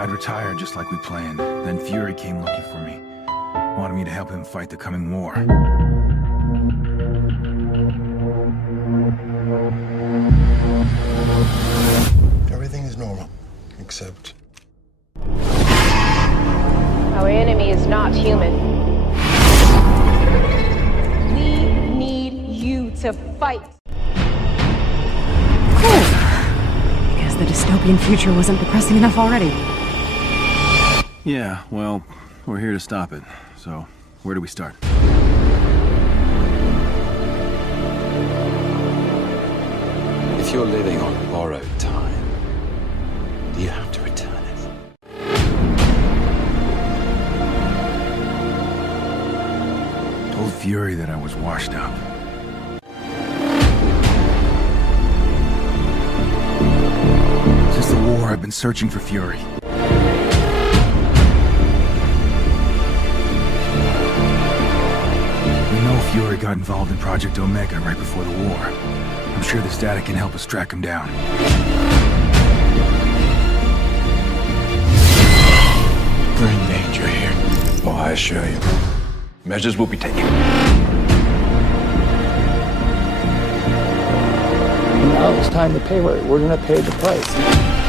I'd retired just like we planned. Then Fury came looking for me. Wanted me to help him fight the coming war. Everything is normal, except... Our enemy is not human. We need you to fight. Cool. Guess the dystopian future wasn't depressing enough already. Yeah, well, we're here to stop it. So, where do we start? If you're living on borrowed time, do you have to return it? Told Fury that I was washed up. Since the war, I've been searching for Fury. We know Fury got involved in Project Omega right before the war. I'm sure this data can help us track him down. We're in danger here. Oh, I assure you. Measures will be taken. Now it's time to pay. We're going to pay the price.